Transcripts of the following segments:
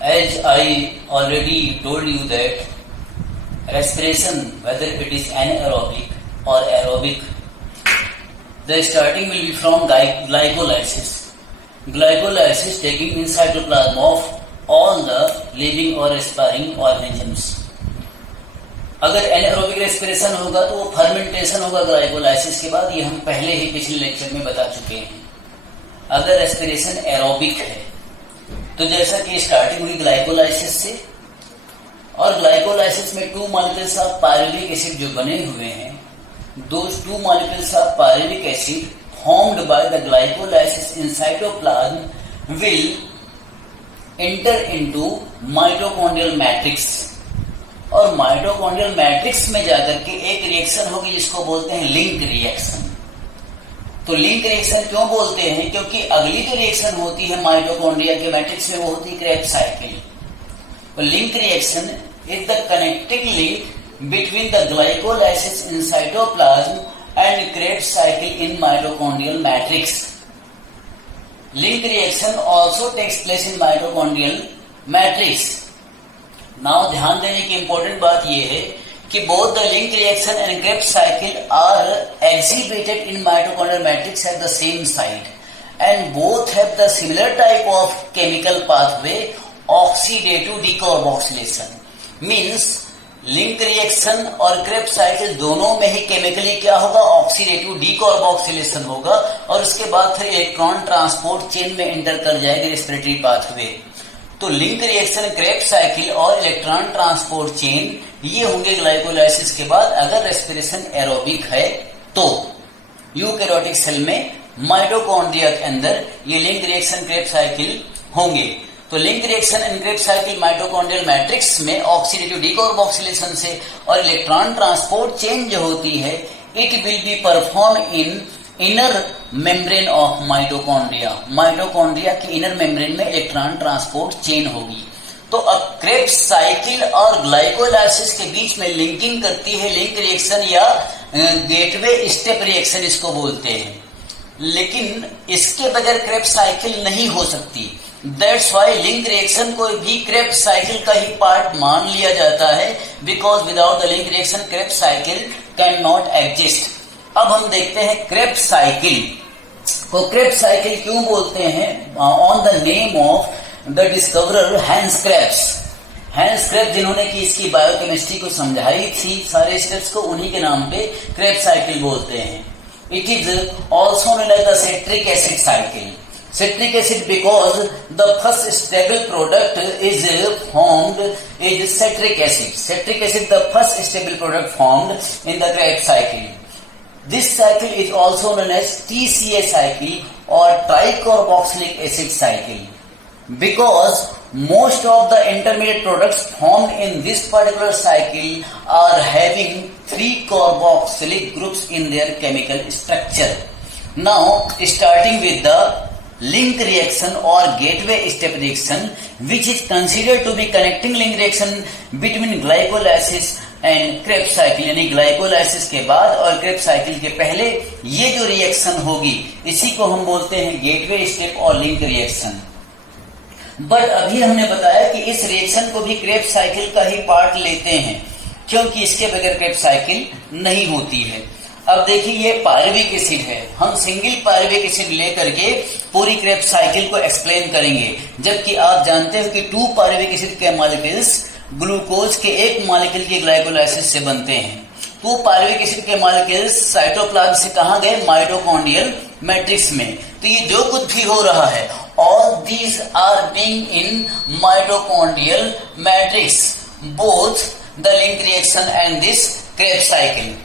As I already told you that respiration, whether it is anaerobic or aerobic, the starting will be from glycolysis. Glycolysis taking in cytoplasm of all the living or respiring organisms. अगर anaerobic respiration होगा तो वो fermentation होगा glycolysis के बाद, ये हम पहले ही पिछले लेक्चर में बता चुके हैं। अगर रेस्पिरेशन एरोबिक है तो जैसा कि स्टार्टिंग हुई ग्लाइकोलाइसिस से, और ग्लाइकोलाइसिस में 2 मॉलिक्यूल्स ऑफ पायरुविक एसिड जो बने हुए हैं, those 2 molecules of pyruvic acid formed by the glycolysis in cytoplasm will enter into mitochondrial matrix, और माइटोकॉन्ड्रियल मैट्रिक्स में जाकर के एक रिएक्शन होगी जिसको बोलते हैं लिंक रिएक्शन। तो लिंक रिएक्शन क्यों बोलते हैं? क्योंकि अगली जो रिएक्शन होती है माइटोकॉन्ड्रिया के मैट्रिक्स में वो होती है क्रेब्स साइकिल। तो link reaction is the connecting link between the glycolysis in cytoplasm and Krebs cycle in mitochondrial matrix. Link reaction also takes place in mitochondrial matrix. Now ध्यान देने की इंपॉर्टेंट बात यह है कि both the link reaction and Krebs cycle are exhibited in mitochondrial matrix at the same site and both have the similar type of chemical pathway, oxidative decarboxylation. Means link reaction और Krebs cycle दोनों में ही chemically क्या होगा? Oxidative decarboxylation होगा, और उसके बाद फिर इलेक्ट्रॉन ट्रांसपोर्ट चेन में एंटर कर जाएगी रेस्पिरेटरी पाथवे। तो लिंक रिएक्शन, क्रेब्स साइकिल और इलेक्ट्रॉन ट्रांसपोर्ट चेन ये होंगे ग्लाइकोलाइसिस के बाद। अगर रेस्पिरेशन एरोबिक है तो यूकैरियोटिक सेल में माइटोकॉन्ड्रिया के अंदर ये लिंक रिएक्शन, क्रेब्स साइकिल होंगे। तो link reaction and Krebs cycle mitochondrial matrix में ऑक्सीडेटिव डीकार्बोक्सिलेशन से, और इलेक्ट्रॉन ट्रांसपोर्ट चेन जो होती है it will be perform in inner membrane of mitochondria. Mitochondria की इनर मेम्ब्रेन में इलेक्ट्रॉन ट्रांसपोर्ट चेन होगी। तो अब क्रेब्स साइकिल और ग्लाइकोलाइसिस के बीच में लिंकिंग करती है लिंक रिएक्शन या गेटवे स्टेप रिएक्शन इसको बोलते हैं, लेकिन इसके बगैर क्रेब्स साइकिल नहीं हो सकती। दैट्स वाई लिंक रिएक्शन को भी क्रेब्स साइकिल का ही पार्ट मान लिया जाता है, because without the link reaction Krebs cycle can not exist. अब हम देखते हैं क्रेब्स साइकिल को क्रेब्स साइकिल क्यों बोलते हैं? On the name of the discoverer Hans Krebs. Hans Krebs जिन्होंने की इसकी बायोकेमिस्ट्री को समझाई थी, सारे स्टेप्स को, उन्हीं के नाम पे क्रेब्स साइकिल बोलते हैं। It is also known as the citric acid cycle. Citric acid because the first stable product is formed is citric acid. Citric acid the first stable product formed in the Krebs cycle. This cycle is also known as TCA cycle or tricarboxylic acid cycle because most of the intermediate products formed in this particular cycle are having 3 carboxylic groups in their chemical structure. Now starting with the link reaction or gateway step reaction, which is considered to be connecting link reaction between glycolysis and Krebs cycle, यानी glycolysis के बाद और Krebs cycle के पहले ये जो reaction होगी इसी को हम बोलते हैं गेटवे स्टेप और लिंक रिएक्शन। बट अभी हमने बताया कि इस रिएक्शन को भी क्रेब्स साइकिल का ही पार्ट लेते हैं, क्योंकि इसके बगैर क्रेब्स साइकिल नहीं होती है। अब देखिए ये पायरुविक एसिड है, हम सिंगल पायरुविक एसिड लेकर के पूरी क्रेब्स साइकिल को एक्सप्लेन करेंगे, जबकि आप जानते हो कि 2 पायरुविक एसिड के मॉलिक्यूल्स ग्लूकोज के एक मॉलिक्यूल की ग्लाइकोलाइसिस से बनते हैं। 2 पायरुविक एसिड के मॉलिक्यूल्स साइटोप्लाज्म से कहां गए? माइटोकॉन्ड्रियल मैट्रिक्स में। तो ये जो कुछ भी हो रहा है all these are being in mitochondrial matrix, both the link reaction and this Krebs cycle.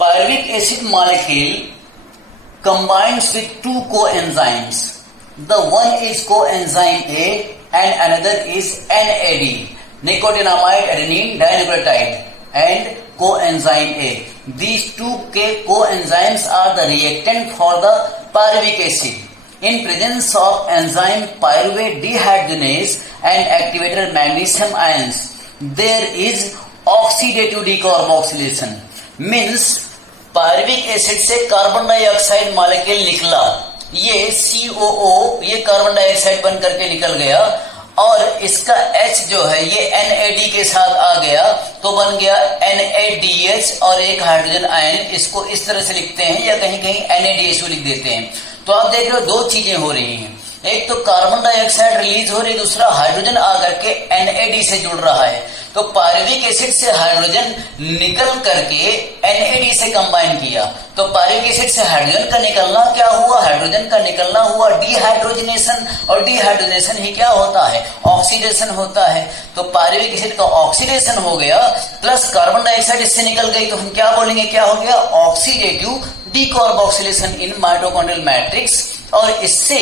Pyruvic acid molecule combines with 2 coenzymes. The one is coenzyme A and another is NAD, nicotinamide adenine dinucleotide, and coenzyme A. These 2 coenzymes are the reactant for the pyruvic acid. In presence of enzyme pyruvate dehydrogenase and activator magnesium ions, there is oxidative decarboxylation. Means pyruvic acid से carbon dioxide molecule निकला, ये COO, ये carbon dioxide बन करके निकल गया, और इसका H जो है ये NAD के साथ आ गया तो बन गया NADH और एक हाइड्रोजन आयन, इसको इस तरह से लिखते हैं या कहीं कहीं NADH लिख देते हैं। तो आप देख रहे हो दो चीजें हो रही हैं, एक तो कार्बन डाइऑक्साइड रिलीज हो रही है, दूसरा हाइड्रोजन आकर के NAD से जुड़ रहा है। तो पायरुविक एसिड से हाइड्रोजन निकल करके NAD से कंबाइन किया, तो पायरुविक एसिड से हाइड्रोजन का निकलना क्या हुआ, हाइड्रोजन का निकलना हुआ डिहाइड्रोजनेशन, और डिहाइड्रोजनेशन ही क्या होता है, ऑक्सीडेशन होता है। तो पायरुविक एसिड का ऑक्सीडेशन हो गया प्लस कार्बन डाइऑक्साइड इससे निकल गई, तो हम क्या बोलेंगे, क्या हो गया, ऑक्सीडेटिव डीकार्बोक्सिलेशन इन माइटोकॉन्ड्रियल मैट्रिक्स। और इससे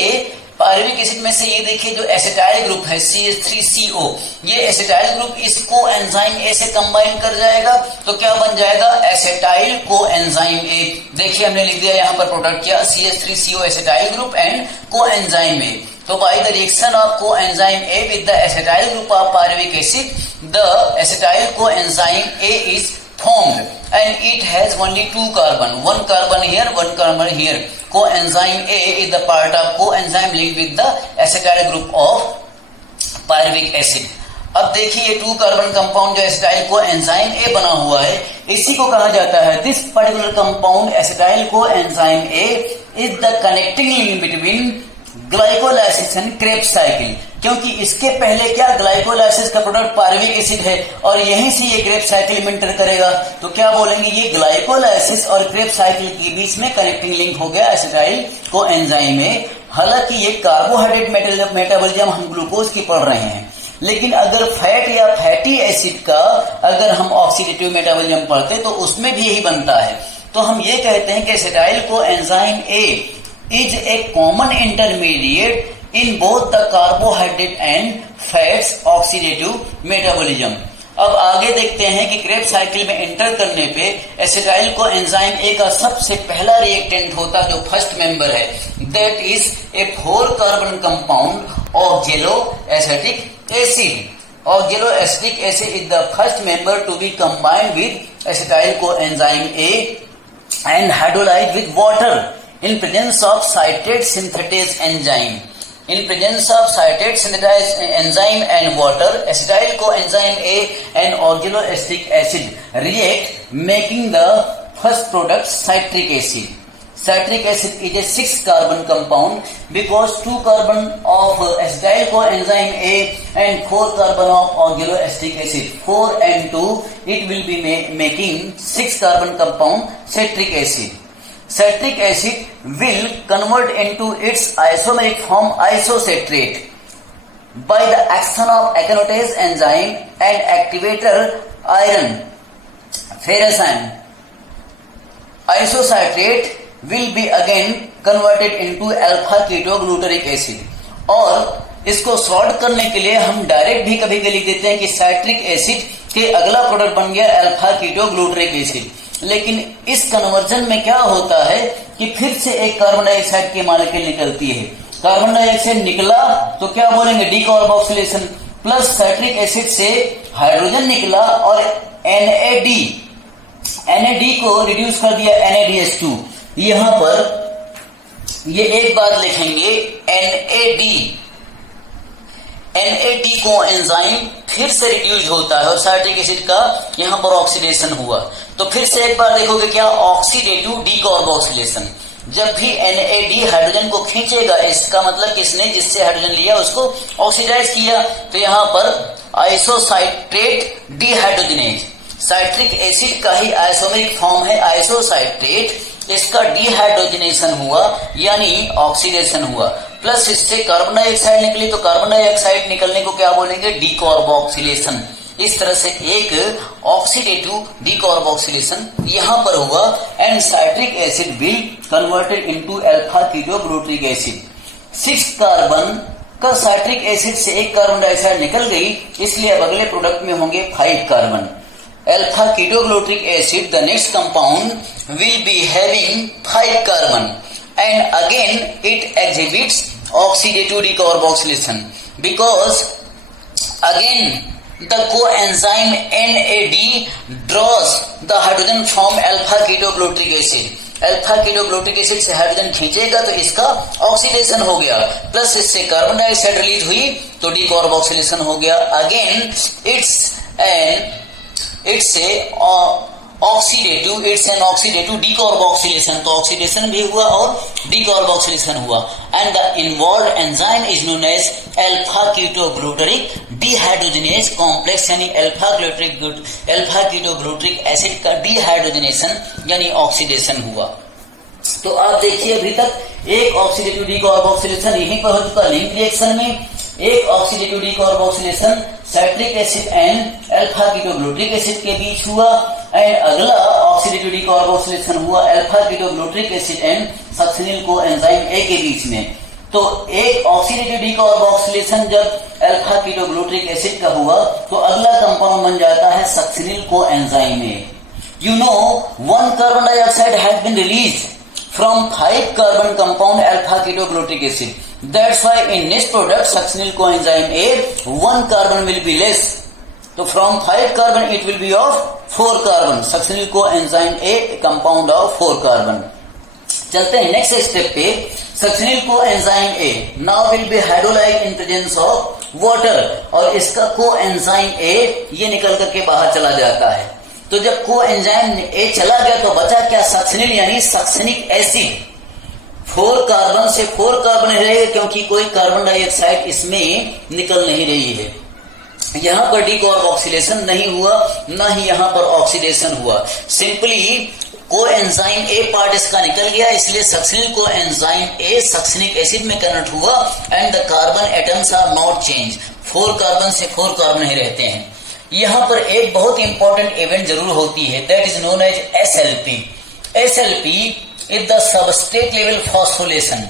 पायरुविक एसिड में से ये देखिए जो एसिटाइल ग्रुप है CH3CO, ये एसिटाइल ग्रुप इसको एंजाइम ए से कंबाइन कर जाएगा, तो क्या बन जाएगा, एसिटाइल को एंजाइम ए। देखिए हमने लिख दिया यहाँ पर प्रोडक्ट क्या, CH3CO एसिटाइल ग्रुप एंड को एंजाइम ए। तो बाय द रिएक्शन ऑफ को enzyme A with the acetyl group of pyruvic acid, the acetyl coenzyme A is formed and it has only two carbon, one carbon here, one carbon here. Coenzyme A is the part of coenzyme linked with the acetyl group of pyruvic acid. अब देखिए ये 2 carbon compound जो acetyl coenzyme ए बना हुआ है, इसी को कहा जाता है, this particular compound acetyl coenzyme A is the connecting link between glycolysis and Krebs cycle. क्योंकि इसके पहले क्या, ग्लाइकोलाइसिस का प्रोडक्ट पायरुविक एसिड है और यहीं से ये क्रेब्स साइकिल में एंटर करेगा, तो क्या बोलेंगे, ये ग्लाइकोलाइसिस और क्रेब्स साइकिल के बीच में कनेक्टिंग लिंक हो गया एसिटाइल को एंजाइम में। हालांकि ये कार्बोहाइड्रेट मेटाबॉलिज्म हम ग्लूकोज की पढ़ रहे हैं, लेकिन अगर फैट या फैटी एसिड का अगर हम ऑक्सीडेटिव मेटाबॉलिज्म पढ़ते तो उसमें भी यही बनता है। तो हम ये कहते हैं कि acetyl coenzyme A is a common intermediate in both the carbohydrate and fats oxidative metabolism. अब आगे देखते हैं कि क्रेब्स साइकिल में एंटर करने पे एसिटाइल को एंजाइम ए का सबसे पहला रिएक्टेंट होता जो फर्स्ट मेंबर है, that is a 4 carbon compound oxaloacetic acid. Oxaloacetic acid is the first member to be combined with acetyl coenzyme A and hydrolyse with water in presence of citrate synthetase enzyme. In presence of citrate synthetase enzyme and water, acetyl coenzyme A and oxaloacetic acid react, making the first product citric acid. Citric acid is a 6 carbon compound because 2 carbon of acetyl coenzyme A and 4 carbon of oxaloacetic acid. 4 and 2, it will be making 6 carbon compound citric acid. Citric acid will convert into its isomeric form isocitrate by the action of acanotase enzyme and activator iron ferrocyan. Isocitrate will be again converted into alpha ketoglutaric acid. और इसको sort करने के लिए हम direct भी कभी कभी लिख देते हैं कि साइट्रिक एसिड के अगला प्रोडक्ट बन गया अल्फा कीटोग्लूटरिक एसिड। लेकिन इस कन्वर्जन में क्या होता है कि फिर से एक कार्बन डाइऑक्साइड की मॉलिक्यूल निकलती है। कार्बन डाइऑक्साइड निकला तो क्या बोलेंगे, डीकार्बोक्सिलेशन, प्लस साइट्रिक एसिड से हाइड्रोजन निकला और NAD को रिड्यूस कर दिया NADH2। यहां पर ये एक बात लिखेंगे, NAD को एंजाइम फिर से रिड्यूस होता है और साइट्रिक एसिड का यहां पर ऑक्सीडेशन हुआ। तो फिर से एक बार देखोगे क्या, ऑक्सीडेटिव डीकार्बोक्सिलेशन। जब भी NAD हाइड्रोजन को खींचेगा, इसका मतलब किसने, जिससे हाइड्रोजन लिया उसको ऑक्सीडाइज किया, तो यहां पर आइसोसाइट्रेट डीहाइड्रोजनेज, साइट्रिक एसिड का ही आइसोमेरिक फॉर्म है आइसोसाइट्रेट, इसका डीहाइड्रोजनेशन हुआ यानी ऑक्सीडेशन हुआ, प्लस इससे कार्बन डाइऑक्साइड निकली, तो कार्बन डाइऑक्साइड निकलने को क्या बोलेंगे, डीकार्बोक्सिलेशन। इस तरह से एक ऑक्सीडेटिव डीकार्बोक्सिलेशन यहां पर हुआ and citric acid will converted into alpha ketoglutaric acid. 6 carbon का साइट्रिक एसिड से एक कार्बन डाइऑक्साइड निकल गई, इसलिए अब अगले प्रोडक्ट में होंगे 5 carbon. Alpha ketoglutaric acid, the next compound will be having 5 carbon and again it exhibits oxidative decarboxylation because again the coenzyme NAD draws the hydrogen from alpha ketogluteric acid alpha ketoglutaric acid से hydrogen खींचेगा तो इसका oxidation हो गया, plus इससे carbon dioxide release हुई तो decarboxylation हो गया। Again it's an oxidative decarboxylation, तो ऑक्सीडेशन भी हुआ और डीकार्बोक्सिलेशन हुआ। And the involved enzyme is known as alpha ketoglutaric dehydrogenase complex, यानी अल्फा कीटोग्लूटरिक एसिड का डिहाइड्रोजनेशन यानी ऑक्सीडेशन हुआ। तो आप देखिए अभी तक एक ऑक्सीडेटिव डीकार्बोक्सिलेशन यहीं पर हो चुका लिंक रिएक्शन में, एक oxidative decarboxylation citric acid and alpha ketoglutaric acid के बीच हुआ, एंड अगला ऑक्सीडेटिव डीकार्बोक्सिलेशन हुआ alpha ketoglutaric acid and succinyl coenzyme A के बीच में। तो एक ऑक्सीडेटिव डीकार्बोक्सिलेशन जब अल्फा कीटोग्लूटिक एसिड का हुआ तो अगला कंपाउंड बन जाता है succinyl coenzyme A. You know, 1 carbon dioxide has been released from 5 carbon compound alpha ketoglutic acid. That's why in this product succinyl coenzyme A 1 carbon will be less. So from 5 carbon it will be of 4 carbon. Succinyl coenzyme A compound of 4 carbon. चलते हैं next step पे। Succinyl coenzyme A now will be hydrolysed in presence of water, और इसका coenzyme A ये निकल करके बाहर चला जाता है। तो जब कोएंजाइम ए चला गया तो बचा क्या, सक्सिनिल यानी सक्सिनिक एसिड। 4 कार्बन से 4 कार्बन रहेगा क्योंकि कोई कार्बन डाइऑक्साइड इसमें निकल नहीं रही है। यहां पर डीकार्बोक्सिलेशन नहीं हुआ, ना ही यहां पर ऑक्सीडेशन हुआ, सिंपली कोएंजाइम ए पार्ट इसका निकल गया, इसलिए succinyl coenzyme A succinic acid में कन्वर्ट हुआ and the carbon atoms are not change. 4 carbon से 4 कार्बन ही रहते हैं। यहां पर एक बहुत इंपॉर्टेंट इवेंट जरूर होती है, that is known as SLP. SLP is the substrate level phosphorylation.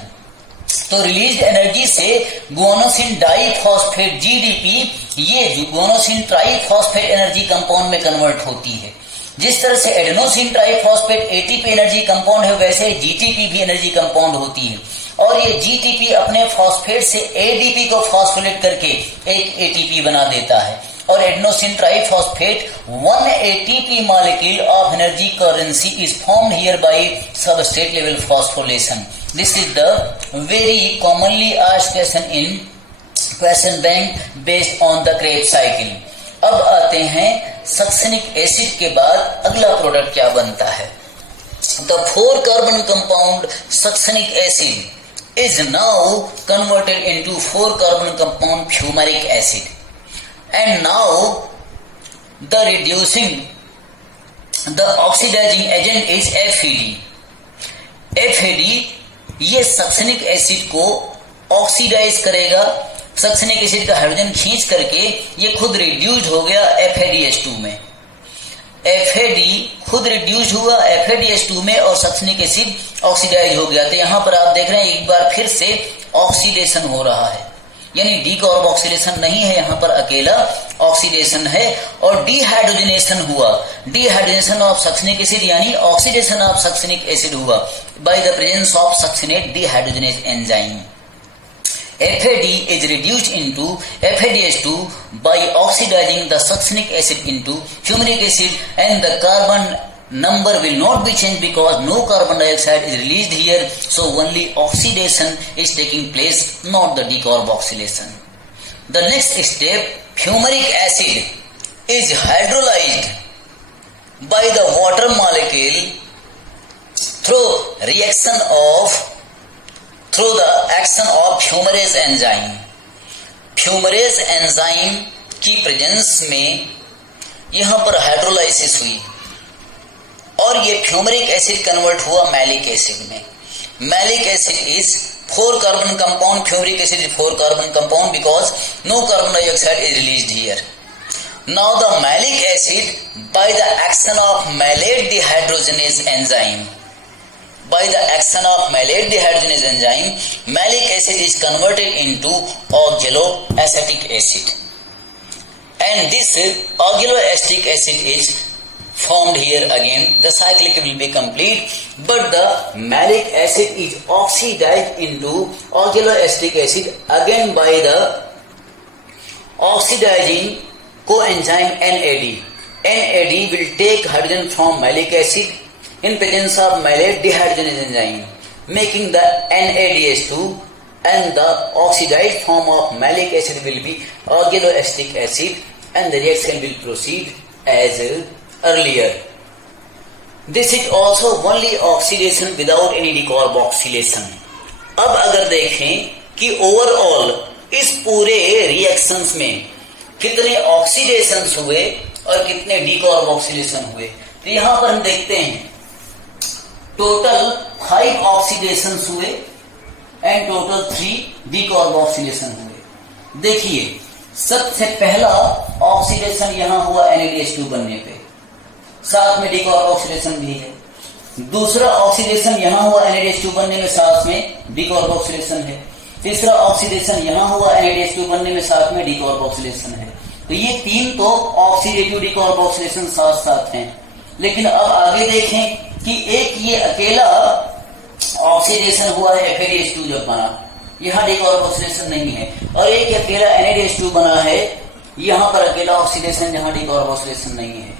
तो रिलीज एनर्जी से गुआनोसिन डाइफॉस्फेट जीडीपी ये गुआनोसिन ट्राइफॉस्फेट एनर्जी कंपाउंड में कन्वर्ट होती है। जिस तरह से adenosine triphosphate ATP energy compound है, वैसे जीटीपी भी एनर्जी कंपाउंड होती है, और ये जीटीपी अपने फॉस्फेट से एडीपी को फॉस्फोलेट करके एक एटीपी बना देता है, और adenosine triphosphate 1 ATP molecule of energy currency is formed here by substrate level phosphorylation. This is the very commonly asked question in question bank based on the Krebs cycle. अब आते हैं सक्सिनिक एसिड के बाद अगला product क्या बनता है। The 4 carbon compound succinic acid is now converted into 4 carbon compound fumaric acid. And now the oxidizing agent is FAD. FAD ये सक्सिनिक एसिड को ऑक्सीडाइज करेगा, सक्सिनिक एसिड का हाइड्रोजन खींच करके ये खुद रिड्यूस हो गया FADH2 में। FAD खुद रिड्यूस हुआ FADH2 में और सक्सिनिक एसिड ऑक्सीडाइज हो गया। तो यहां पर आप देख रहे हैं एक बार फिर से ऑक्सीडेशन हो रहा है, यानी डीकार्बोक्सिलेशन नहीं है, यहां पर अकेला ऑक्सीडेशन है और डिहाइड्रोजनेशन हुआ। डिहाइड्रोजनेशन ऑफ सक्सिनिक एसिड यानी ऑक्सीडेशन ऑफ सक्सिनिक एसिड हुआ by the presence of succinate dehydrogenase enzyme. FAD is reduced into FADH2 by oxidizing the succinic acid into fumaric acid, and the carbon number will not be changed because no carbon dioxide is released here, so only oxidation is taking place, not the decarboxylation. The next step, fumaric acid is hydrolyzed by the water molecule through the action of fumarase enzyme. Fumarase enzyme की presence में यहां पर hydrolysis हुई और ये fumaric acid convert हुआ malic acid में। Malic acid is 4 carbon compound, fumaric acid is 4 carbon compound because no carbon dioxide is released here. Now the malic acid by the action of malate dehydrogenase enzyme, by the action of malate dehydrogenase enzyme, malic acid is converted into oxaloacetic acid, and this oxaloacetic acid is formed here again. The cyclic will be complete, but the malic acid is oxidized into oxaloacetic acid again by the oxidizing coenzyme NAD. NAD will take hydrogen from malic acid in presence of malate dehydrogenase enzyme, making the NADH2 and the oxidized form of malic acid will be oxaloacetic acid and the reaction will proceed as earlier. This is also only oxidation without any decarboxylation. अब अगर देखें कि overall इस पूरे reactions में कितने oxidations हुए और कितने डिकार्बोक्सिलेशन हुए, तो यहां पर हम देखते हैं टोटल 5 ऑक्सीडेशंस हुए एंड टोटल 3 डिकार्बोक्सिलेशन हुए। देखिए सबसे पहला ऑक्सीडेशन यहां हुआ NADH2 बनने पे, साथ में डिकार्बोक्सिलेशन भी है। दूसरा ऑक्सीडेशन यहां हुआ NADH2 बनने में, साथ में डिकार्बोक्सिलेशन है। तीसरा ऑक्सीडेशन यहां हुआ NADH2 बनने में, साथ में डिकार्बोक्सिलेशन है। तो ये 3 तो ऑक्सीडेटिव डिकार्बोक्सिलेशन साथ साथ हैं। लेकिन अब आगे देखें कि एक ये अकेला ऑक्सीडेशन हुआ है FADH2 जब बना, यहां डिकार्बोक्सिलेशन नहीं है, और एक अकेला NADH2 बना है, यहां पर अकेला ऑक्सीडेशन जहां डिकार्बोक्सिलेशन नहीं है।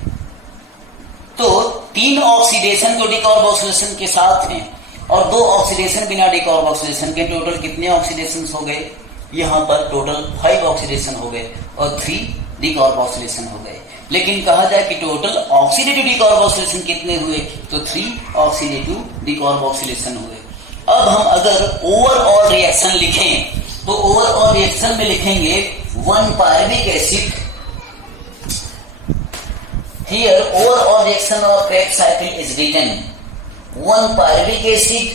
तो 3 ऑक्सीडेशन तो डिकार्बोक्सिलेशन के साथ हैं और 2 ऑक्सीडेशन बिना डिकार्बोक्सिलेशन के। टोटल कितने ऑक्सीडेशन हो गए? यहां पर टोटल 5 ऑक्सीडेशन हो गए और 3 डिकार्बोक्सिलेशन हो गए। लेकिन कहा जाए कि टोटल ऑक्सीडेटिव डिकार्बोक्सिलेशन कितने हुए, तो 3 ऑक्सीडेटिव डिकार्बोक्सिलेशन हुए। अब हम अगर ओवरऑल रिएक्शन लिखें तो ओवरऑल रिएक्शन में लिखेंगे 1 pyruvic acid. Here overall reaction of Krebs cycle is written 1 pyruvic acid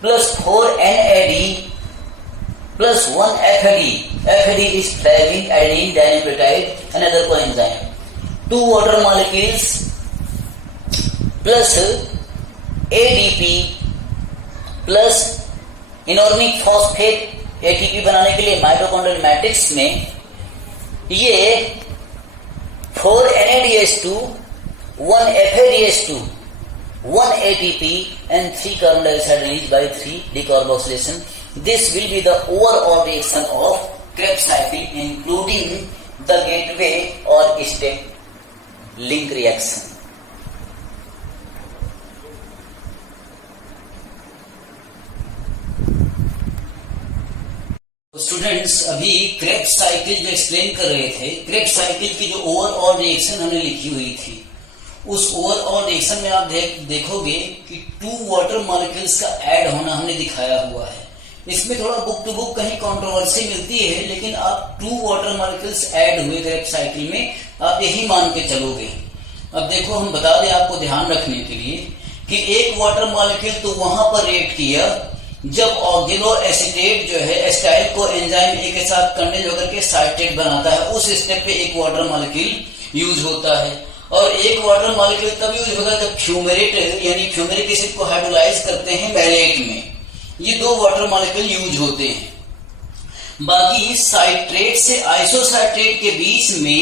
plus 4 NAD plus 1 FAD. FAD is flavin adenine dinucleotide, another coenzyme. 2 water molecules plus ADP plus inorganic phosphate ATP बनाने के लिए mitochondrial matrix में ये 4 NADH2, 1 FADH2, 1 ATP and 3 carbon dioxide released by 3 decarboxylation. This will be the overall reaction of Krebs cycle, including the gateway or step link reaction. Students अभी Krebs cycle जो explain कर रहे थे, Krebs cycle की जो overall reaction हमने लिखी हुई थी, उस ओवरऑल रिएक्शन में आप देखोगे कि 2 वाटर मॉलिक्यूल्स का ऐड होना हमने दिखाया हुआ है। इसमें थोड़ा बुक टू बुक कहीं कंट्रोवर्सी मिलती है, लेकिन आप 2 वाटर मॉलिक्यूल्स ऐड हुए क्रेब्स साइकिल में, आप यही मान के चलोगे। अब देखो हम बता दें आपको ध्यान रखने के लिए कि एक वाटर मॉलिक्यूल तो वहां पर रिएक्ट किया जब ऑक्जेलो एसीटेट जो है एस्टाइल को एंजाइम ए के साथ कंडेंस होकर के साइट्रेट बनाता है, उस स्टेप पे एक वाटर मॉलिक्यूल यूज होता है। और एक वाटर मॉलिक्यूल तब यूज होता है जब फ्यूमेरेट यानी फ्यूमेरिक एसिड को हाइड्रोलाइज करते हैं मैलेट में, ये 2 वाटर मॉलिक्यूल यूज होते हैं। बाकी साइट्रेट से आइसोसाइट्रेट के बीच में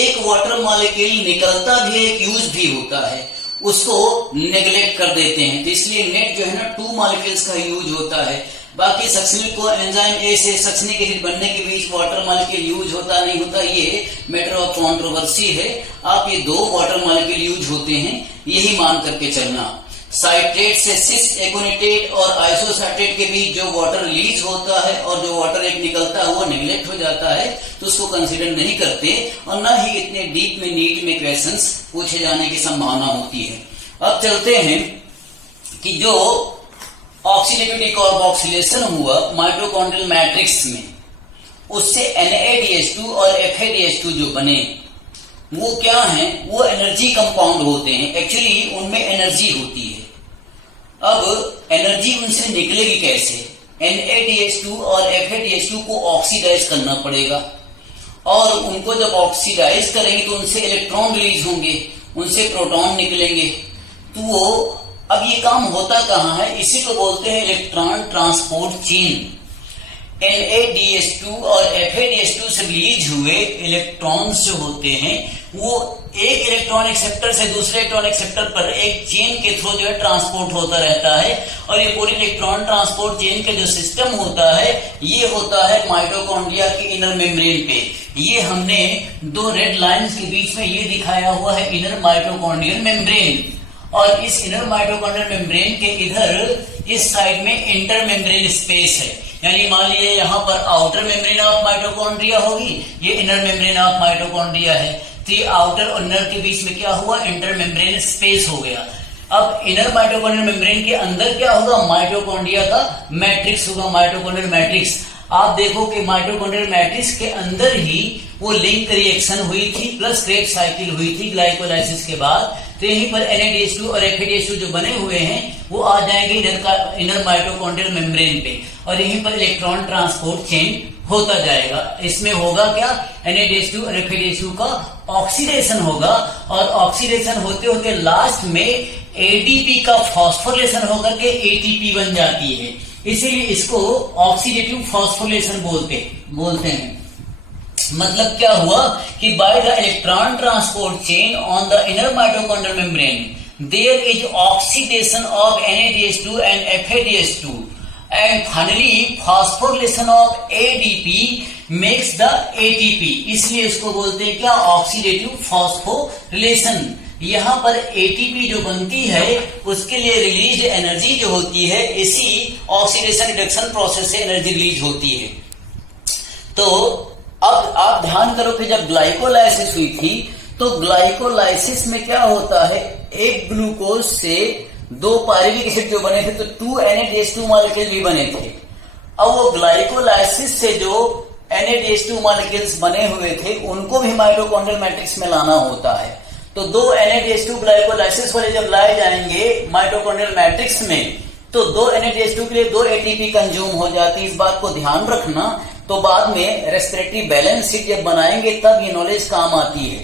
एक वाटर मॉलिक्यूल निकलता भी है, एक यूज भी होता है, उसको नेग्लेक्ट कर देते हैं। तो इसलिए नेट जो है ना 2 मॉलिक्यूल्स का यूज होता है। बाकी सक्सनिक को एंजाइम ए से सक्सनिक एसिड बनने के बीच वाटर मॉलिक्यूल यूज होता नहीं होता, ये मैटर ऑफ कंट्रोवर्सी है। आप ये 2 वाटर मॉलिक्यूल यूज होते हैं यही मान करके चलना। साइट्रेट से सिस एकोनिटेट और आइसोसाइट्रेट के बीच जो वाटर रिलीज होता है और जो वाटर एक निकलता है वो निगलेक्ट हो जाता है, तो उसको कंसीडर नहीं करते और ना ही इतने डीप में नीट में क्वेश्चंस पूछे जाने की संभावना होती है। अब चलते हैं कि जो ऑक्सीडेटिव डिकार्बोक्सिलेशन हुआ माइटोकॉन्ड्रियल मैट्रिक्स में, उससे NADH2 और FADH2 जो बने वो क्या हैं, वो एनर्जी कंपाउंड होते हैं। एक्चुअली उनमें एनर्जी होती है। अब एनर्जी उनसे निकलेगी कैसे? NADH2 और FADH2 को ऑक्सीडाइज करना पड़ेगा और उनको जब ऑक्सीडाइज करेंगे तो उनसे इलेक्ट्रॉन रिलीज होंगे, उनसे प्रोटॉन निकलेंगे। तो वो अब ये काम होता कहाँ है, इसी को बोलते हैं इलेक्ट्रॉन ट्रांसपोर्ट चेन। NADH2 और FADH2 से रिलीज हुए इलेक्ट्रॉन्स जो होते हैं वो एक इलेक्ट्रॉन एक्सेप्टर से दूसरे इलेक्ट्रॉन एक्सेप्टर पर एक चेन के थ्रू जो है ट्रांसपोर्ट होता रहता है। और ये पूरी इलेक्ट्रॉन ट्रांसपोर्ट चेन का जो सिस्टम होता है ये होता है माइटोकॉन्ड्रिया की इनर मेम्ब्रेन पे। ये हमने 2 रेड लाइंस के बीच में ये दिखाया हुआ है इनर माइटोकॉन्ड्रियल मेम्ब्रेन। और इस इनर माइटोकॉन्ड्रियल मेम्ब्रेन के इधर इस साइड में इंटर मेम्ब्रेन स्पेस है, यानी मान लीजिए यहाँ पर आउटर मेम्ब्रेन ऑफ माइटोकॉन्ड्रिया होगी, ये इनर मेम्ब्रेन ऑफ माइटोकॉन्ड्रिया है, तो ये आउटर और इनर के बीच में क्या हुआ, इंटर मेम्ब्रेन स्पेस हो गया। अब इनर माइटोकॉन्ड्रियल मेम्ब्रेन के अंदर क्या होगा, माइटोकॉन्ड्रिया का मैट्रिक्स होगा, माइटोकॉन्ड्रियल मैट्रिक्स। आप देखो कि माइटोकॉन्ड्रियल मैट्रिक्स के अंदर ही वो लिंक रिएक्शन हुई थी प्लस क्रेब्स साइकिल हुई थी ग्लाइकोलाइसिस के बाद, तो यहीं पर NADH2 और FADH2 जो बने हुए हैं वो आ जाएंगे इनर माइटोकॉन्ड्रियल मेम्ब्रेन पे, और यहीं पर इलेक्ट्रॉन ट्रांसपोर्ट चेन होता जाएगा। इसमें होगा क्या, NADH2 और FADH2 का ऑक्सीडेशन होगा, और ऑक्सीडेशन होते होते लास्ट में ADP का फॉस्फोरिलेशन होकर के ATP बन जाती है, इसीलिए इसको ऑक्सीडेटिव फॉस्फोरिलेशन बोलते हैं। मतलब क्या हुआ कि by the electron transport chain on the inner mitochondrial membrane there is oxidation of NADH2 and FADH2 and finally phosphorylation of ADP makes the ATP, इसलिए इसको बोलते हैं क्या, ऑक्सीडेटिव फॉस्फोरिलेशन। यहाँ पर ATP जो बनती है उसके लिए रिलीज एनर्जी जो होती है इसी ऑक्सीडेशन रिडक्शन प्रोसेस से एनर्जी रिलीज होती है। तो अब आप ध्यान करो कि जब ग्लाइकोलाइसिस हुई थी तो ग्लाइकोलाइसिस में क्या होता है, एक ग्लूकोज से 2 पायरुविक एसिड जो बने थे तो 2 NADH2 मॉलिक्यूल भी बने थे। अब वो ग्लाइकोलाइसिस से जो NADH2 मॉलिक्यूल्स बने हुए थे उनको भी माइटोकॉन्ड्रियल मैट्रिक्स में लाना होता है, तो 2 NADH2 ग्लाइकोलाइसिस वाले जब लाए जाएंगे माइटोकॉन्ड्रियल मैट्रिक्स में तो 2 NADH2 के लिए 2 ATP कंज्यूम हो जाती है, इस बात को ध्यान रखना। तो बाद में रेस्पिरेटरी बैलेंस शीट जब बनाएंगे तब ये नॉलेज काम आती है।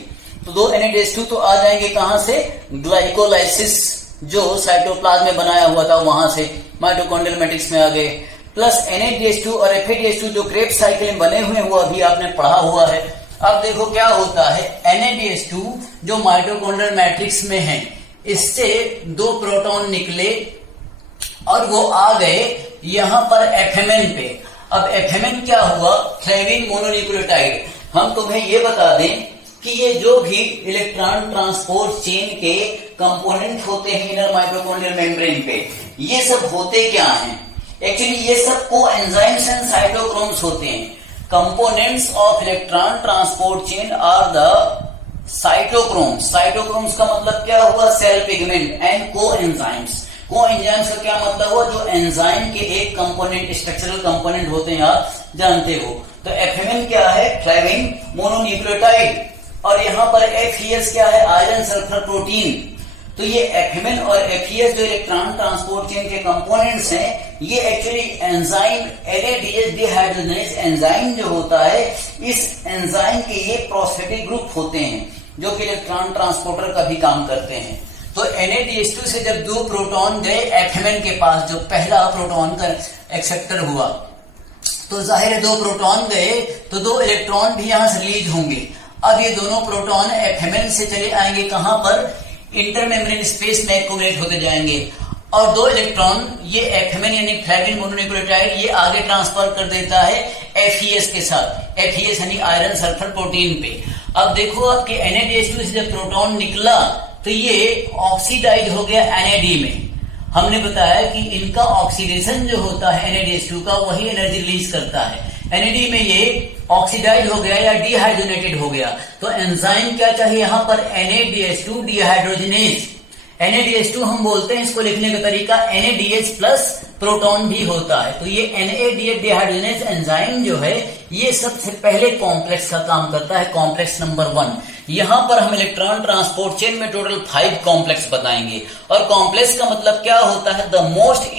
तो 2 NADH2 तो आ जाएंगे कहां से, ग्लाइकोलाइसिस जो साइटोप्लाज्म में बनाया हुआ था वहां से माइटोकॉन्ड्रियल मैट्रिक्स में आ गए, प्लस NADH2 और FADH2 जो क्रेब्स साइकिल में बने हुए हैं वो अभी आपने पढ़ा हुआ है। अब देखो क्या होता है, NADH2 जो माइटोकॉन्ड्रियल मैट्रिक्स में है इससे 2 प्रोटॉन निकले और वो आ गए यहां पर FMN पे। अब FMN क्या हुआ, फ्लेविन मोनोन्यूक्लियोटाइड। हम तुम्हें ये बता दें कि ये जो भी इलेक्ट्रॉन ट्रांसपोर्ट चेन के कंपोनेंट होते हैं इनर माइटोकॉन्ड्रियल मेम्ब्रेन पे, ये सब होते क्या हैं, एक्चुअली ये सब कोएंजाइम्स एंड साइटोक्रोम्स होते हैं। Components of electron transport chain are the cytochromes. Cytochromes का मतलब क्या हुआ, cell pigment and coenzymes. Coenzymes का क्या मतलब हुआ, जो एंजाइम के एक कंपोनेंट, स्ट्रक्चरल कंपोनेंट होते हैं, आप जानते हो। तो FMN क्या है, फ्लेविन मोनोन्यूक्लियोटाइड, और यहाँ पर FES क्या है, आयरन सल्फर प्रोटीन। तो ये FMN और FES जो इलेक्ट्रॉन ट्रांसपोर्ट चेन के कंपोनेंट्स हैं, ये actually enzyme NADH dehydrogenase enzyme जो होता है, इस एंजाइम के ये प्रोस्थेटिक ग्रुप होते हैं जो कि इलेक्ट्रॉन ट्रांसपोर्टर का भी काम करते हैं। तो NADH2 से जब 2 प्रोटॉन गए FMN के पास, जो पहला प्रोटॉन का एक्सेप्टर हुआ, तो जाहिर है 2 प्रोटॉन गए तो 2 इलेक्ट्रॉन भी यहां से रिलीज होंगे। अब ये दोनों प्रोटॉन FMN से चले आएंगे कहां पर, इंटरमेम्ब्रेन स्पेस में एक्युमुलेट होते जाएंगे, और 2 इलेक्ट्रॉन ये FMN यानी फ्लेविन मोनोन्यूक्लियोटाइड ये आगे ट्रांसफर कर देता है FES के साथ, FES यानी आयरन सल्फर प्रोटीन पे। अब देखो आपके NADH2 से जब प्रोटॉन निकला तो ये ऑक्सीडाइज हो गया NAD में। हमने बताया कि इनका ऑक्सीडेशन जो होता है NADH2 का वही एनर्जी रिलीज करता है। NAD में ये ऑक्सीडाइज हो गया या डिहाइड्रोनेटेड हो गया, तो एंजाइम क्या चाहिए यहाँ पर, NADH2 डिहाइड्रोजनेज। NADH2 हम बोलते हैं, इसको लिखने का तरीका NADH प्लस प्रोटॉन भी होता है। तो ये NADH डिहाइड्रोजनेज एंजाइम जो है ये सबसे पहले कॉम्प्लेक्स का काम करता है, कॉम्प्लेक्स नंबर 1। यहां पर हम इलेक्ट्रॉन ट्रांसपोर्ट चेन में टोटल 5 कॉम्प्लेक्स बताएंगे, और कॉम्प्लेक्स का मतलब क्या होता है, द मोस्ट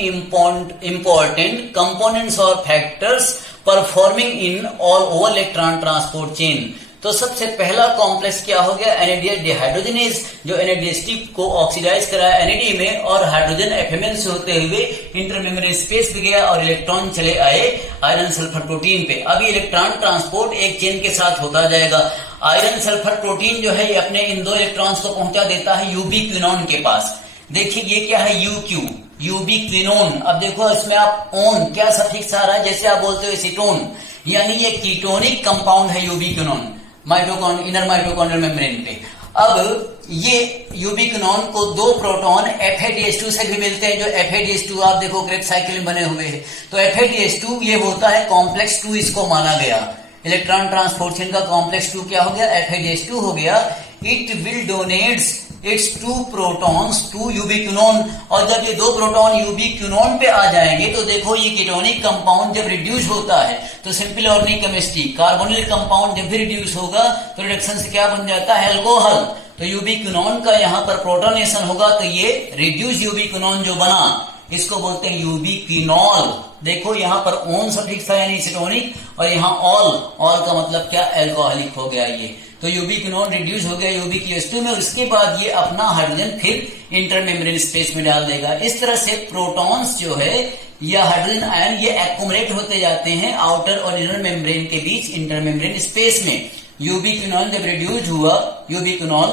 इंपॉर्टेंट कंपोनेंट्स और factors performing in all over electron transport chain. तो सबसे पहला कॉम्प्लेक्स क्या हो गया, NADH डिहाइड्रोजनेज, जो NADH को ऑक्सीडाइज कराया NAD में, और हाइड्रोजन FMN से होते हुए इंटरमेम्ब्रेन स्पेस भी गया और इलेक्ट्रॉन चले आए आयरन सल्फर प्रोटीन पे। अभी इलेक्ट्रॉन ट्रांसपोर्ट एक चेन के साथ होता जाएगा। आयरन सल्फर प्रोटीन जो है ये अपने इन 2 इलेक्ट्रॉन्स को पहुंचा देता है यूबिक्विनोन के पास। देखिए ये क्या है, UQ, यूबिक्विनोन। अब देखो इसमें आप ओन क्या सफिक्स आ रहा है, जैसे आप बोलते हो एसीटोन, यानी ये कीटोनिक कंपाउंड है यूबिक्विनोन इनर माइटोकॉन्ड्रियल मेम्ब्रेन पे। अब ये यूबिक्विनोन को दो प्रोटॉन Fa2 से भी मिलते हैं, जो Fa2 आप देखो क्रेब्स साइकिल में बने हुए हैं। तो Fa2 ये होता है कॉम्प्लेक्स 2, इसको माना गया। इलेक्ट्रॉन ट्रांसपोर्ट चेन का कॉम्प्लेक्स 2 क्या हो गया? Fa2 हो गया। It will donates its 2 protons to ubiquinone. और जब ये दो प्रोटॉन यूबिक्विनोन पे आ जाएंगे तो देखो ये कीटोनिक कंपाउंड जब रिड्यूस होता है तो simple organic chemistry, carbonyl compound जब भी रिड्यूस होगा तो रिडक्शन से क्या बन जाता है? अल्कोहल। तो यूबिक्विनोन का यहाँ पर प्रोटोनेशन होगा तो ये रिड्यूस यूबिक्विनोन जो बना इसको बोलते हैं यूबिक्विनॉल। देखो यहाँ पर ओन सफिक्स था यानी एसीटोनिक, और यहाँ ऑल का मतलब क्या? अल्कोहलिक हो गया ये। तो यूबिक्विनोन रिड्यूस हो गया यूबिक्यूएस2 में, उसके बाद ये अपना हाइड्रोजन फिर इंटरमेम्ब्रेन स्पेस में डाल देगा। इस तरह से प्रोटॉन्स जो है या हाइड्रोजन आयन ये एक्युमुलेट होते जाते हैं आउटर और इनर मेम्ब्रेन के बीच इंटरमेम्ब्रेन स्पेस में। यूबिक्विनोन जब रिड्यूस हुआ यूबिक्विनॉल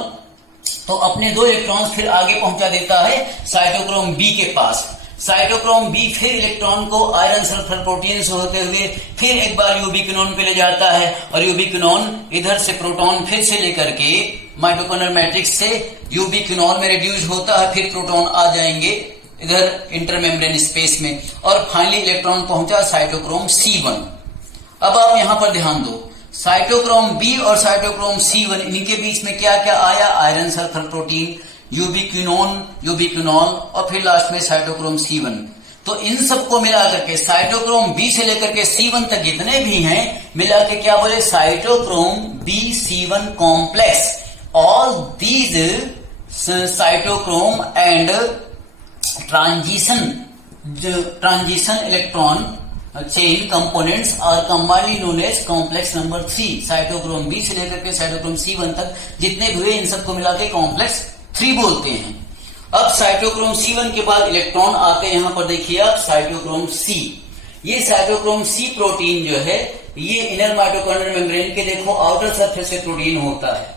तो अपने 2 इलेक्ट्रॉन्स फिर आगे पहुंचा देता है साइटोक्रोम बी के पास। साइटोक्रोम बी फिर इलेक्ट्रॉन को आयरन सल्फर प्रोटीन से होते हुए फिर एक बार यूबिक्विनोन पे ले जाता है, और यूबिक्विनोन इधर से प्रोटॉन फिर से लेकर के माइटोकॉन्ड्रियल मैट्रिक्स से यूबिक्विनॉल में रिड्यूस होता है, फिर प्रोटॉन आ जाएंगे इधर इंटरमेम्ब्रेन स्पेस में, और फाइनली इलेक्ट्रॉन पहुंचा साइटोक्रोम C1। अब आप यहां पर ध्यान दो, साइटोक्रोम बी और साइटोक्रोम C1 इनके बीच में क्या क्या आया? आयरन सल्फर प्रोटीन, यूबिक्विनॉल और फिर लास्ट में साइटोक्रोम C1। तो इन सबको मिला करके साइटोक्रोम बी से लेकर के C1 तक जितने भी हैं मिला के क्या बोले? Cytochrome B C1 complex. All these cytochrome and transition electron chain components are combinely known as complex number 3। Cytochrome B से लेकर के साइटोक्रोम C1 तक जितने भी हुए इन सबको मिला के कॉम्प्लेक्स 3 बोलते हैं। अब साइटोक्रोम C1 के बाद इलेक्ट्रॉन आते हैं, यहां पर देखिए आप साइटोक्रोम C। ये साइटोक्रोम C प्रोटीन जो है ये इनर माइटोकॉन्ड्रियल मेम्ब्रेन के देखो आउटर सरफेस से प्रोटीन होता है,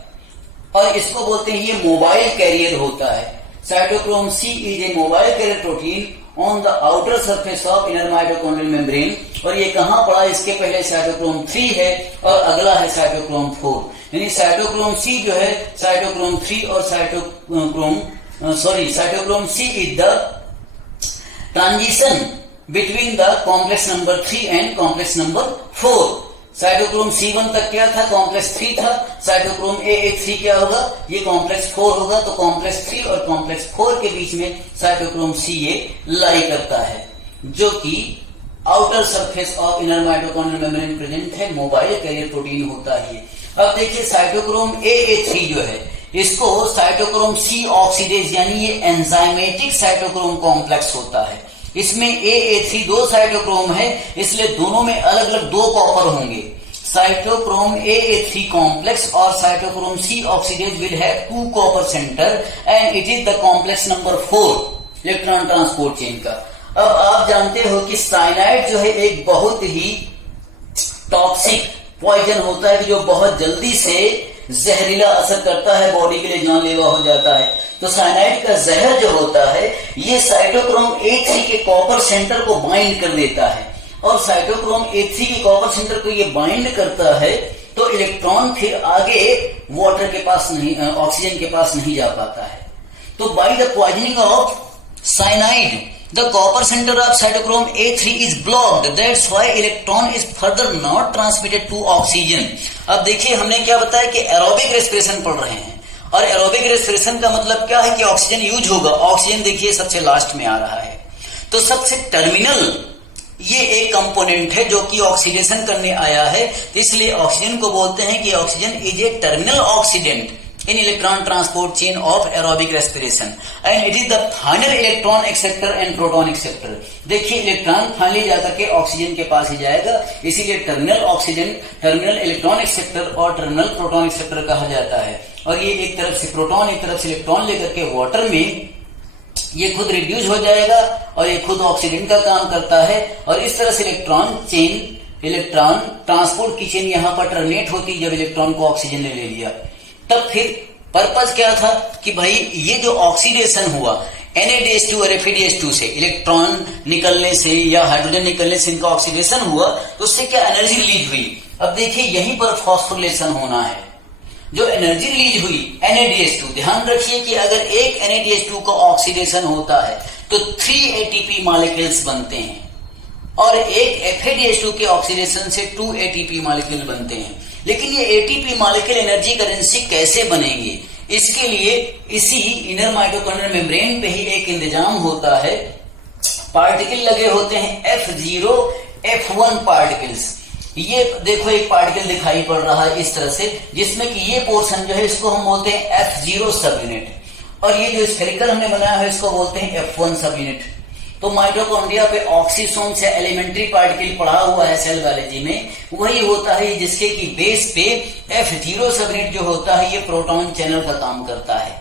और इसको बोलते हैं ये मोबाइल कैरियर होता है। Cytochrome C is a mobile carrier protein on the outer surface of inner mitochondrial membrane. और ये कहां पड़ा? इसके पहले साइटोक्रोम 3 है और अगला है साइटोक्रोम 4। यानी साइटोक्रोम C जो है साइटोक्रोम 3 और cytochrome C is the transition between the complex number 3 and complex number 4। Cytochrome C1 तक क्या था? कॉम्प्लेक्स 3 था। साइटोक्रोम AA3 क्या होगा? ये कॉम्प्लेक्स 4 होगा। तो कॉम्प्लेक्स 3 और कॉम्प्लेक्स 4 के बीच में साइटोक्रोम C ये लाई करता है, जो कि outer surface of inner mitochondrial membrane present है, मोबाइल कैरियर प्रोटीन होता है। अब देखिए साइटोक्रोम AA3 जो है इसको साइटोक्रोम C ऑक्सीडेज यानी ये एंजाइमेटिक साइटोक्रोम कॉम्प्लेक्स होता है। इसमें AA3 2 साइटोक्रोम है, इसलिए दोनों में अलग अलग 2 कॉपर होंगे। साइटोक्रोम AA3 कॉम्प्लेक्स और cytochrome C oxidase will have 2 copper centre and it is the complex number 4 electron transport chain का। अब आप जानते हो कि साइनाइड जो है एक बहुत ही टॉक्सिक पॉइजन होता है कि जो बहुत जल्दी से जहरीला असर करता है, बॉडी के लिए जानलेवा हो जाता है। तो साइनाइड का जहर जो होता है ये साइटोक्रोम A3 के कॉपर सेंटर को बाइंड कर देता है, और साइटोक्रोम A3 के कॉपर सेंटर को ये बाइंड करता है तो इलेक्ट्रॉन फिर आगे वाटर के पास नहीं, ऑक्सीजन के पास नहीं जा पाता है। तो by the poisoning of cyanide the copper center of cytochrome A3 is blocked, that's why electron is further not transmitted to oxygen। अब देखिए हमने क्या बताया कि एरोबिक रेस्पिरेशन पढ़ रहे हैं, और एरोबिक रेस्पिरेशन का मतलब क्या है कि ऑक्सीजन यूज होगा। ऑक्सीजन देखिए सबसे लास्ट में आ रहा है, तो सबसे टर्मिनल ये एक कंपोनेंट है जो कि ऑक्सीडेशन करने आया है, तो इसलिए ऑक्सीजन को बोलते हैं कि oxygen is a terminal oxidant in electron transport chain of aerobic respiration and it is the final electron acceptor and proton acceptor। देखिए इलेक्ट्रॉन फाइनली जाकर के ऑक्सीजन के पास ही जाएगा, इसीलिए terminal oxygen, terminal electron acceptor और टर्मिनल प्रोटॉन एक्सेप्टर कहा जाता है। और ये एक तरफ से प्रोटॉन एक तरफ से इलेक्ट्रॉन लेकर के वाटर में ये खुद रिड्यूस हो जाएगा और ये खुद ऑक्सीजन का काम करता है, और इस तरह से इलेक्ट्रॉन ट्रांसपोर्ट की चेन यहाँ पर टर्मिनेट होती जब इलेक्ट्रॉन को ऑक्सीजन ने ले लिया। तब फिर पर्पस क्या था कि भाई ये जो ऑक्सीडेशन हुआ NADH2 और FADH2 से इलेक्ट्रॉन निकलने से या हाइड्रोजन निकलने से इनका ऑक्सीडेशन हुआ, तो उससे क्या एनर्जी रिलीज हुई। अब देखिए यहीं पर फॉस्फोरिलेशन होना है, जो एनर्जी रिलीज हुई NADH2, ध्यान रखिए कि अगर एक NADH2 का ऑक्सीडेशन होता है तो 3 ATP मॉलिक्यूल्स बनते हैं और एक FADH2 के ऑक्सीडेशन से 2 ATP मॉलिक्यूल बनते हैं। लेकिन ये ATP मॉलिक्यूल एनर्जी करेंसी कैसे बनेंगे, इसके लिए इसी इनर माइटोकॉन्ड्रियल मेम्ब्रेन पे ही एक इंतजाम होता है। पार्टिकल लगे होते हैं F0 F1 पार्टिकल्स। ये देखो एक पार्टिकल दिखाई पड़ रहा है इस तरह से, जिसमें कि ये पोर्शन जो है इसको हम बोलते हैं F0 सब यूनिट, और ये जो स्फेरिकल हमने बनाया है इसको बोलते हैं F1 सब यूनिट। तो माइटोकॉन्ड्रिया पे ऑक्सीसोम्स या एलिमेंट्री पार्टिकल पढ़ा हुआ है सेल बायोलॉजी में, वही होता है जिसके की बेस पे F0 सब यूनिट जो होता है ये प्रोटॉन चैनल का काम करता है,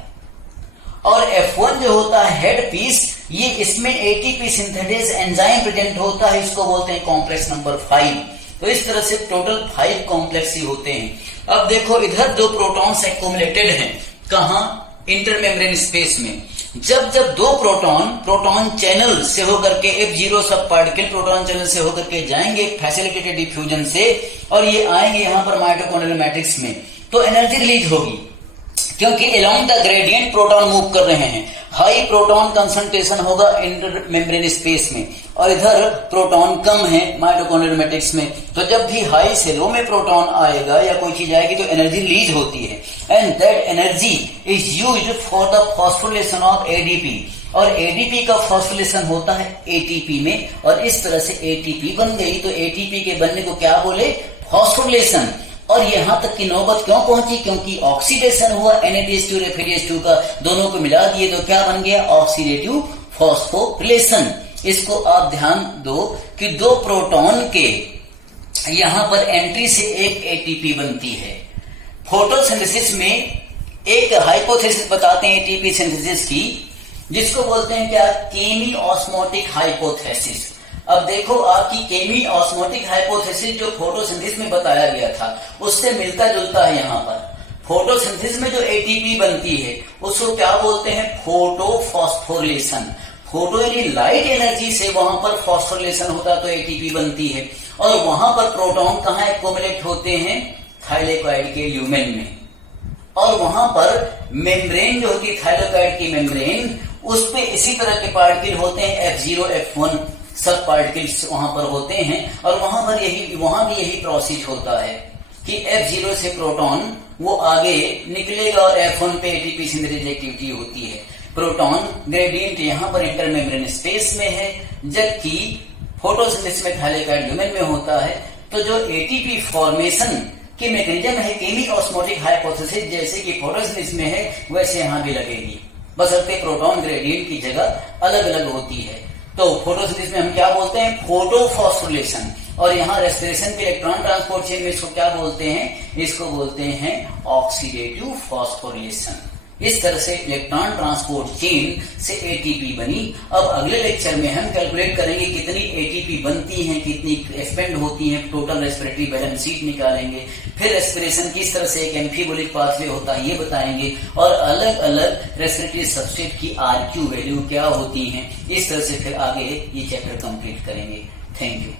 और F1 जो होता है हेड पीस, ये इसमें ATP सिंथेसिस एंजाइम प्रेजेंट होता है, इसको बोलते हैं कॉम्प्लेक्स नंबर 5। तो इस तरह से टोटल 5 कॉम्प्लेक्स ही होते हैं। अब देखो इधर दो प्रोटॉन्स एक्युमुलेटेड हैं, कहां? इंटरमेम्ब्रेन स्पेस में। जब दो प्रोटॉन चैनल से होकर के F0 सब पार्टिकल प्रोटॉन चैनल से होकर के जाएंगे फैसिलिटेटेड डिफ्यूजन से, और ये आएंगे यहां पर माइटोकॉन्ड्रियल मैट्रिक्स में, तो एनर्जी रिलीज होगी, क्योंकि along the gradient proton move कर रहे हैं। हाई प्रोटॉन कंसंट्रेशन होगा इंटर मेम्ब्रेन स्पेस में, और इधर प्रोटॉन कम है माइटोकॉन्ड्रियल मैट्रिक्स में। तो जब भी हाई से लो में प्रोटॉन आएगा या कोई चीज आएगी तो एनर्जी रिलीज होती है, and that energy is used for the phosphorylation of ADP, और ADP का फॉस्फोरिलेशन होता है ATP में, और इस तरह से ATP बन गई। तो ATP के बनने को क्या बोले? फॉस्फोरिलेशन। और यहां तक की नौबत क्यों पहुंची? क्योंकि ऑक्सीडेशन हुआ NADH2 और FADH2 का, दोनों को मिला दिए तो क्या बन गया? Oxidative phosphorylation. इसको आप ध्यान दो कि दो प्रोटॉन के यहां पर एंट्री से एक ATP बनती है। फोटोसिंथेसिस में एक हाइपोथेसिस बताते हैं ATP सिंथेसिस की, जिसको बोलते हैं क्या? केमी ऑस्मोटिक हाइपोथेसिस। अब देखो आपकी केमी ऑस्मोटिक हाइपोथेसिस जो फोटोसिंथेसिस में बताया गया था उससे मिलता जुलता है। यहाँ पर फोटोसिंथेसिस में जो ATP बनती है उसको क्या बोलते हैं? फोटोफॉस्फोरिलेशन। फोटो यानी लाइट एनर्जी से वहां पर फॉस्फोरिलेशन होता तो ATP बनती है, और वहां पर प्रोटॉन कहाँ एक्युमुलेट होते हैं? थाइलेकोइड के ल्यूमेन में, और वहां पर मेम्ब्रेन जो होती है थाइलेकोइड की मेम्ब्रेन, उस पे इसी तरह के पार्टिकल होते हैं F0 F1 सब पार्टिकल्स वहां पर होते हैं, और वहां भी यही प्रोसेस होता है कि F0 से प्रोटॉन वो आगे निकलेगा और F1 पे ATP सिंथेसिस एक्टिविटी होती है। प्रोटॉन ग्रेडियंट यहां पर इंटरमेम्ब्रेन स्पेस में है, जबकि फोटोसिंथेसिस में थाइलेकोइड ल्यूमेन में होता है। तो जो ATP फॉर्मेशन की मैकेनिज्म है केमी ऑस्मोटिक हाइपोथेसिस, जैसे कि फोटोसिंथेसिस में है वैसे यहां भी लगेगी, बशर्ते प्रोटॉन ग्रेडियंट की जगह अलग अलग होती है। तो फोटोसिंथेसिस में हम क्या बोलते हैं? फोटोफॉस्फोरिलेशन। और यहाँ रेस्पिरेशन के इलेक्ट्रॉन ट्रांसपोर्ट चेन में इसको क्या बोलते हैं? इसको बोलते हैं ऑक्सीडेटिव फॉस्फोरिलेशन। इस तरह से इलेक्ट्रॉन ट्रांसपोर्ट चेन से ATP बनी। अब अगले लेक्चर में हम कैलकुलेट करेंगे कितनी ATP बनती हैं, कितनी एक्सपेंड होती हैं, टोटल रेस्पिरेटरी बैलेंस शीट निकालेंगे, फिर रेस्पिरेशन किस तरह से एक एम्फीबोलिक पाथवे होता है ये बताएंगे, और अलग अलग रेस्पिरेटरी सबस्ट्रेट की RQ वैल्यू क्या होती हैं। इस तरह से फिर आगे ये चैप्टर कंप्लीट करेंगे। Thank you.